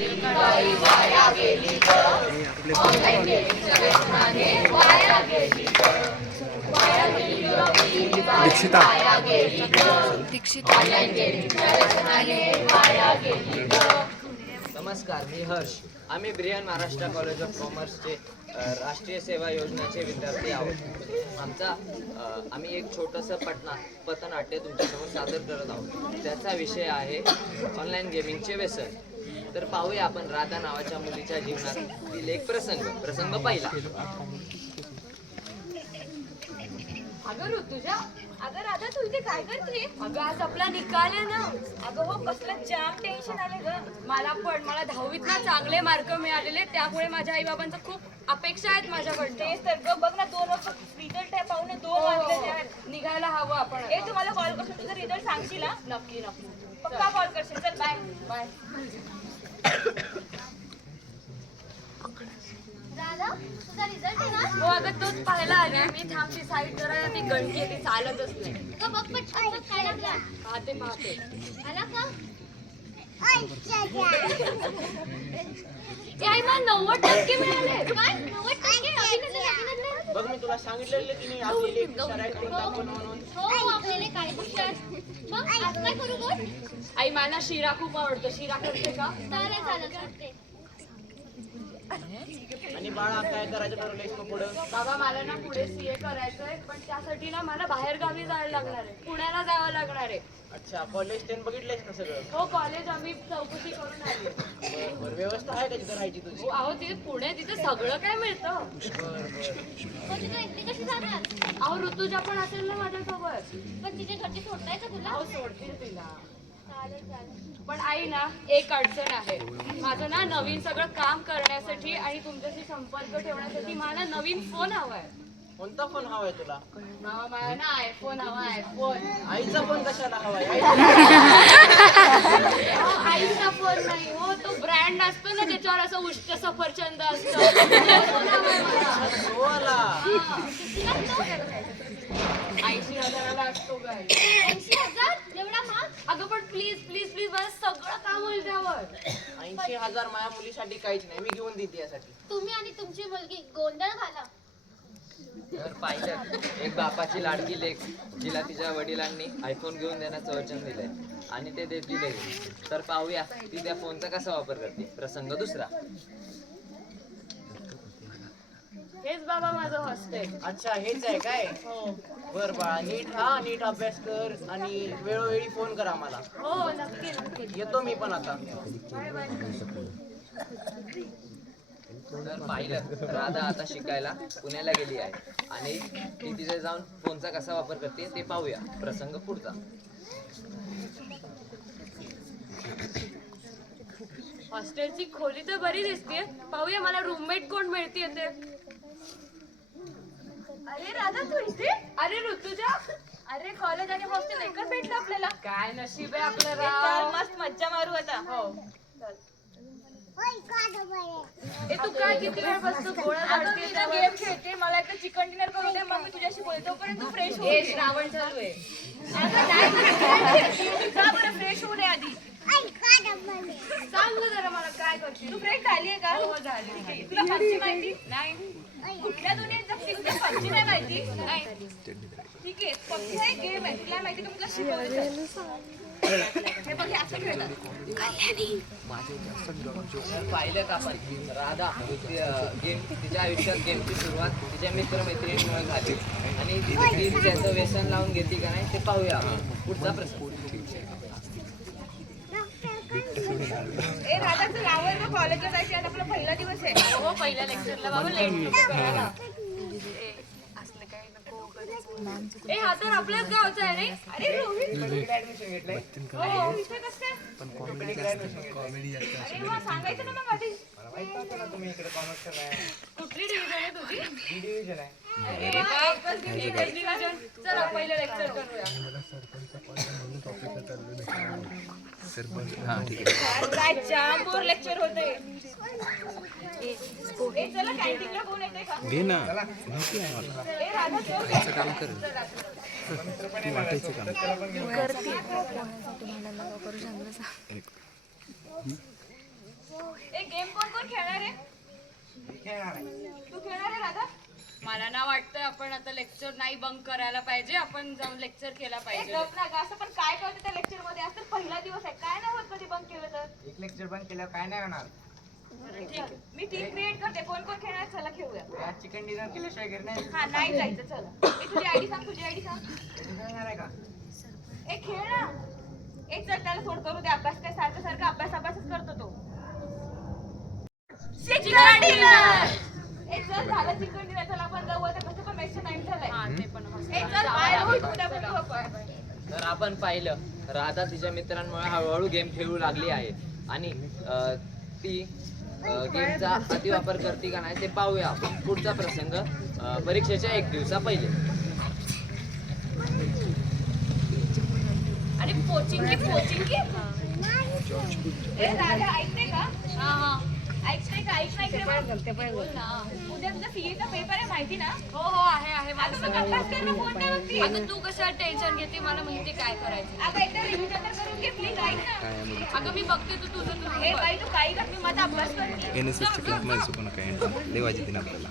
दीक्षिता नमस्कार, मी हर्ष. आम्ही Brian Maharashtra college of कॉमर्सचे राष्ट्रीय सेवा योजनेचे विद्यार्थी आहोत. आम्ही एक छोटंसं पथनाट्य तुमच्यासमोर सादर करत आहोत. त्याचा विषय आहे ऑनलाईन गेमिंगचे व्यसन. तर पाहूया आपण राधा नावाच्या मुलीच्या जीवनातील एक प्रसंग पहिला. अगं ऋतुजा, अगं राधा, तू इथे काय करते? अगं आज आपला निकाल आहे ना. अगं हो, कसलं जाम टेन्शन आले ग. मला 10वीत ना चांगले मार्क मिळालेले, त्यामुळे माझ्या आई बाबांचं खूप अपेक्षा आहेत माझ्याकडे. तेच तर ग, बघ ना 2 वर्ष रिझल्ट आहे, पाहून 2 वाजले. निघायला हवं आपण. तुम्हाला कॉल करशील, तुझा रिझल्ट सांगशील? नक्की पक्का कॉल करशील. चल बाय बाय. तुझा रिझल्ट आहे ना? हो अगं, तोच पाहायला आले मी. थांबची साईड जरा ती गणकी ती चालतच नाही. बघ पटकन काय लागला. पाहते आला का? ए आई, मला 90% मिळाले. काय 90%? अभिनंदन. बघ, मी तुला सांगितलेलं की नाही आपली एक हुशार आहे म्हणून. हो, आपल्याला काय हुशार. मग आज काय करू बोल? आई, मला शिरा खूप आवडतो. शिरा करते का? चालेल करते. आणि बाळा, काय करायचं ठरवलंयस मग पुढं? बाबा, मला ना पुढे CA करायचंय, पण त्यासाठी ना मला बाहेर गावी जायला लागणार आहे. पुण्याला जावं लागणार आहे. अच्छा, कॉलेज 10 बघितलंयस का सगळं? हो, कॉलेज आम्ही चौकशी करून आली. बरं, व्यवस्था आहे का तिथं राहायची तुझी? हो, अहो तिथे पुणे, तिथे सगळं काय मिळतं. पण तुला एकटी कशी जाणार? अहो ऋतुजा पण असेल ना माझ्यासोबत. पण तिचे घरचे सोडताय का तुला? अहो सोडतील तिला. चालेल. पण आई ना, एक अडचण आहे. माझं ना नवीन सगळं काम करण्यासाठी आणि तुमच्याशी संपर्क ठेवण्यासाठी मला नवीन फोन हवाय. कोणता फोन हवाय तुला? मला ना आयफोन हवा. आयफोन. आईचा फोन कशाला हवाय? आईचा फोन नाही हो, तो ब्रँड असतो ना त्याच्यावर असं उष्ट सफरचंद असतं. 80,000ला असतो काय? 80,000? एवढा महाग? अगं पण प्लीज प्लीज प्लीज, मला सगळं काम होईल त्यावर. 80,000 माझ्या मुलीसाठी काहीच नाही, मी घेऊन देते यासाठी. तुम्ही आणि तुमची मुलगी गोंधळ घाला. तर पाहिलं, एक बापाची लाडकी लेक जिला तिच्या वडिलांनी आयफोन घेऊन देण्याचं वचन दिलंय आणि ते देतील. तर पाहूया ती त्या फोनचा कसा वापर करते. प्रसंग दुसरा. हेच बाबा माझं हॉस्टेल. अच्छा, हेच आहे काय? हो बर बाळा, नीट अभ्यास कर आणि वेळोवेळी फोन कर आम्हाला. हो, नक्की. येतो मी पण आता. तर पाहिलं, राधा आता शिकायला पुण्याला गेली आहे आणि ती तिथे जाऊन फोनचा कसा वापर करते ते पाहूया. प्रसंग पुढचा. हॉस्टेलची खोली तर बरी दिसते. पाहूया मला रूममेट कोण मिळते ते. अरे राधा, तू इथे? अरे ऋतुजा, अरे कॉलेज आणि हॉस्टेल एकच भेटलं आपल्याला. काय नशीब आहे आपलं राव. मस्त मज्जा मारू आता. हो. ए, तू काय किती वेळ बसतो? गोळा गेम खेळते. मला एकदा चिकन डिनर करू दे, मग मी तुझ्याशी बोलते. तोपर्यंत तू फ्रेश हो. श्रावण चालू आहे. जा बरं, फ्रेश होऊ दे आधी. सांग ना जरा मला, काय करते तू? फ्रेश झाली आहे का? हो झाली. तुला पबजी माहिती? नाही. कुठल्या दुनियेत जगते, तुला पबजी नाही माहिती? नाही. ठीक आहे, पबजी हा एक गेम आहे. तुला माहिती का? मी तुला शिकवते. हे बघ, हे असं खेळतात. पाहिलं का आपण, राधा तिच्या आयुष्यात गेमची सुरुवात तिच्या मित्रमैत्रिणींमुळे झाली आणि ती त्याचं व्यसन लावून घेते का नाही ते पाहूया. पुढचा प्रश्न. ए राधा, चल आवर गं, कॉलेजला जायचं. आज आपला पहिला दिवस आहे. हो, पहिल्या लेक्चरला बाबा लेट नको करायला. ए, हा तर आपल्याच गावचा आहे रे. अरे रोहित, ऍडमिशन घेतलंय. हो, इथे कसं काय? अरे वा, सांगायचं ना मग आधी. तुम्ही इकडे कॉमर्स करताय. कुठली डिव्हिजन आहे तुझी? डिव्हिजन आहे. अरे वा, एकच डिव्हिजन. चला पहिलं लेक्चर करूया. काय जाम बोर लेक्चर होते. चला कॅन्टीनला कोण येते का? घे ना. ए राधा, चल. काम कर. तू वाटायचं काम करते. खेळणार आहे. तू खेळणार आहे राधा? मला ना वाटतं आपण आता लेक्चर नाही बंक करायला पाहिजे, आपण जाऊन लेक्चर केला पाहिजे. असं पण काय करते त्या लेक्चर मध्ये? आज तर पहिला दिवस आहे, काय नाही होत कधी बंक केलं तर. एक लेक्चर बंद केल्यावर काय नाही होणार. ठीक आहे, मी टीम क्रिएट करते. कोण कोण खेळणार चला खेळूया. आज चिकन डिनर केल्याशिवाय घरी नाही. हा नाही जायचं चला. तुझी आयडी सांग, तुझी आयडी सांग. तू खेळणार आहे का? ए खेळ ना. एक चल त्याला सोड करू दे अभ्यास, काय सारखं सारखं अभ्यासच करतो तो. Chicken dinner. एक चल झालं चिकन डिनर, चला आपण जाऊ आता. कसं पण मेसचा टाइम झालाय. एक चल बाय रोहित, उद्या भेटू आपण. तर आपण पाहिलं राधा तिच्या मित्रांमुळे हळूहळू गेम खेळू लागली आहे आणि ती गेमचा अतिवापर करते का नाही ते पाहूया आपण. पुढचा प्रसंग परीक्षेच्या 1 दिवसा पहिले. आणि पोचिंग ए राधा ऐकते का? हा ऐकते का? ऐक नाही उद्या तुझा सीएचा पेपर आहे माहिती ना? हो आहे. अभ्यास कर ना, फोन नाही बघती. अगं तू कशाला टेन्शन घेते, मला माहिती काय करायचं. अगं एकदा रिव्हिजन तर करून घे प्लीज, ऐक ना. अगं मी बघते तुझं हे बाई तू काही कर, मी माझा अभ्यास करते. एनएसएसच्या क्लासमध्ये शिकू नका यांना देवाची दिन आपल्याला.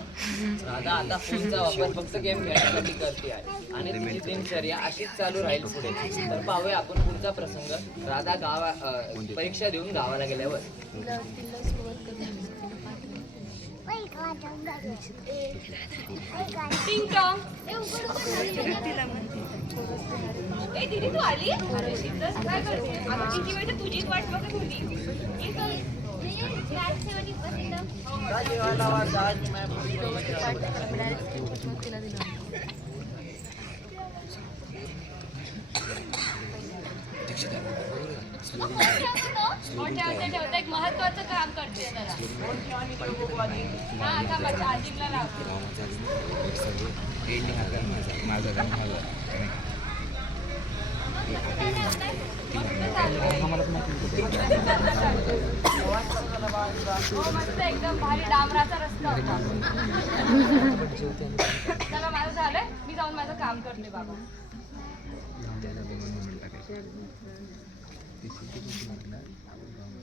राधा आता फोनचा वापर फक्त गेम खेळण्यासाठी करते आहे आणि तिची दिनचर्या अशीच चालू राहील पुढे. तर पाहूया आपण पुढचा प्रसंग राधा परीक्षा देऊन गावाला गेल्यावर. टिंग टॉंग. ए दीदी तू आली? काय करते? अगं किती वेळ तर तुझीच वाट बघत होती. ठेवता एक महत्वाचं काम करते जरा. हा थांबा, चार्जिंगला लावते. मस्त एकदम भारी डांबराचा रस्ता होता. चला माझं झालंय, मी जाऊन माझं काम करते बाबा.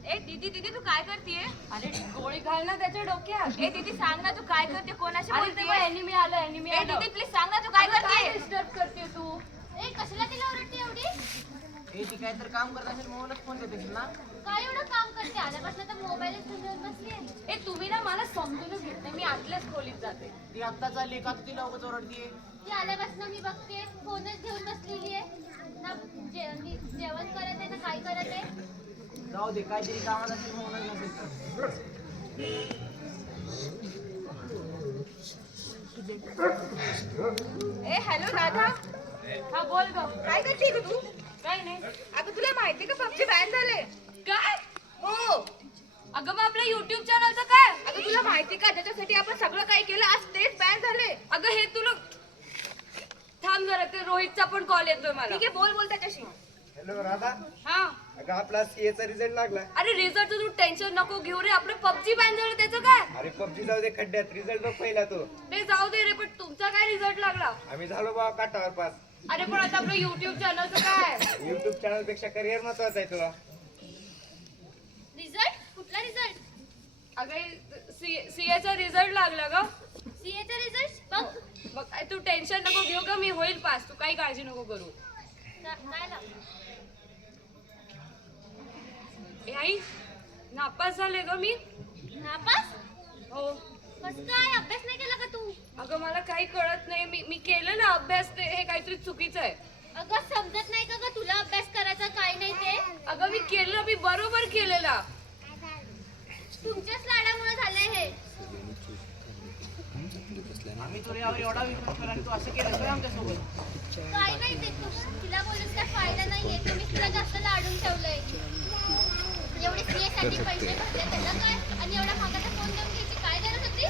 ए दीदी तू काय करतेय? अरे गोळी घाल ना त्याच्या डोक्यात. ए दीदी सांग ना तू काय करते, कोणाशी बोलते? एनिमी आलं. ए दीदी प्लीज सांग ना तू काय करते? डिस्टर्ब करते तू. ए कशाला तिला ओरडते एवढी? हे ती काहीतरी काम करत असेल म्हणूनच फोन देत असेल ना. काय एवढं काम करते? आल्यापासून तर मोबाईलच घेऊन बसली. ए तुम्ही ना मला समजूनच घेत नाही, मी आतल्याच खोलीत जाते. ती आत्ता चालली का तू तिला उगाच ओरडतीये? ती आल्यापासून मी बघते फोनच घेऊन बसलेली आहे ना. जेवण करत आहे ना काय करत आहे. जाऊ दे, काहीतरी कामात असेल म्हणूनच नसेल. ए हॅलो राधा. हा बोल ग. काय करते ग तू? काय नाही. अगं तुला माहिती का पबजी बॅन झाले? काय? हो. अगं मग आपल्या युट्यूब चॅनलचं काय? अगं तुला माहिती का ज्याच्यासाठी आपण सगळं काही केलं आज तेच बॅन झाले. अगं हे तुला थांब जरा, ते रोहितचा पण कॉल येतोय मला. ठीक आहे बोल त्याच्याशी. हॅलो राधा, हा अगं आपला सीएचा रिझल्ट लागला. अरे रिझल्टचं तू टेन्शन नको घेऊ रे, आपलं पबजी बॅन झालं त्याचं काय? अरे पबजी जाऊ दे खड्ड्यात, रिझल्ट बघ पहिला तो. ते जाऊ दे रे, पण तुमचा काय रिझल्ट लागला? आम्ही झालो बाबा काटावर पास. अरे पण आता आपलं युट्यूब चॅनलचं काय? युट्यूब चॅनल पेक्षा करिअर महत्वाचं आहे तुला. रिझल्ट? कुठला रिझल्ट? अगं सीएचा रिझल्ट लागला ग. सीएचा रिझल्ट बघ. मग काय तू टेन्शन नको घेऊ ग, मी होईल पास, तू काही काळजी नको करू. काय लागलं? ए आई नापास झाले ग मी. नापास? हो. कसं काय? अभ्यास नाही केला का तू? अगं मला काही कळत नाही, मी केलं ना अभ्यास, ते हे काहीतरी चुकीचं आहे. अगं समजत नाही का ग तुला अभ्यास करायचा काय नाही ते? अगं मी केलं, मी बरोबर केलेला. तुमच्याच लाडामुळे झालंय हे. आम्ही तुला यावर एवढा विश्वास करा, तू असं केलं काय आमच्यासोबत? काय नाही ते तिला बोलून काय फायदा नाहीये. तुम्ही तिला जास्त लाडून ठेवलंय. एवढे सीएसाठी पैसे भरले त्याला काय, आणि एवढा महागाचा फोन घेऊन घ्यायची काय गरज होती?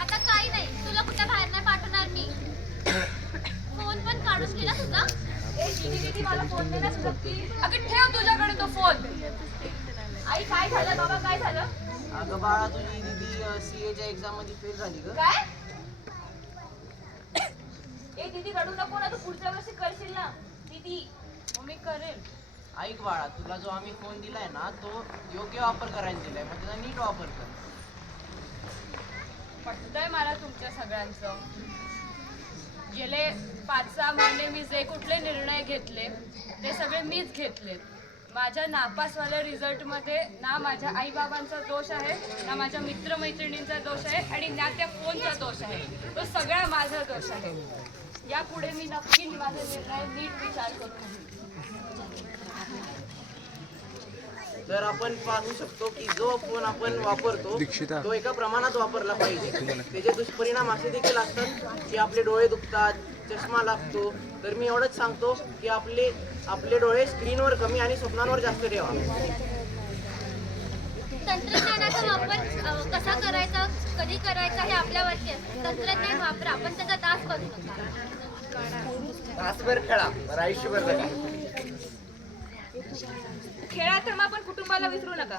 आता काही नाही, तुला कुठं बाहेर नाही पाठवणार मी. फोन पण काढून गेला तुझा. ए दीदी मला फोन दे ना तुझा प्लीज. अगं ठेव तुझ्याकडे तो फोन. आई काय झालं बाबा, काय झालं? अगं बाळा, तुझी दीदी सीएच्या एक्झाम मध्ये फेल झाली ग. काय? ए दीदी रडू नको ना, तू पुढच्या वर्षी करशील ना. दीदी मी करेल. ऐक बाळा, तुला जो आम्ही फोन दिलाय ना तो योग्य वापर करायला दिलाय, मग त्याचा नीट वापर कर. पटतंय मला तुमच्या सगळ्यांचं. गेले 5-6 महिने मी जे कुठले निर्णय घेतले ते सगळे मीच घेतलेत. माझ्या नापासवाल्या रिझल्टमध्ये ना माझ्या आईबाबांचा दोष आहे, ना माझ्या मित्रमैत्रिणींचा दोष आहे, आणि ना त्या फोनचा दोष आहे. तो सगळा माझा दोष आहे. यापुढे मी नक्की माझा निर्णय नीट विचार करू. तर आपण पाहू शकतो की जो फोन आपण वापरतो तो एका प्रमाणात वापरला पाहिजे. त्याचे दुष्परिणाम असे देखील असतात की आपले डोळे दुखतात, चष्मा लागतो. तर मी एवढंच सांगतो की आपले डोळे स्क्रीनवर कमी आणि स्वप्नांवर जास्त ठेवा. तंत्रज्ञानाचा वापर कसा करायचा, कधी करायचा हे आपल्यावरती असतं. तंत्रज्ञान वापरा, पण त्याचा दास करू नका. तासभर खेळा, बरं आयुष्यभर जगा. खेळा तर मग आपण कुटुंबाला विसरू नका.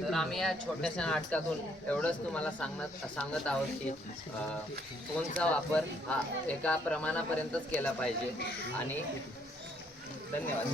तर आम्ही या छोट्याशा नाटकातून एवढंच तुम्हाला सांगत आहोत की फोनचा वापर हा एका प्रमाणापर्यंतच केला पाहिजे. आणि धन्यवाद.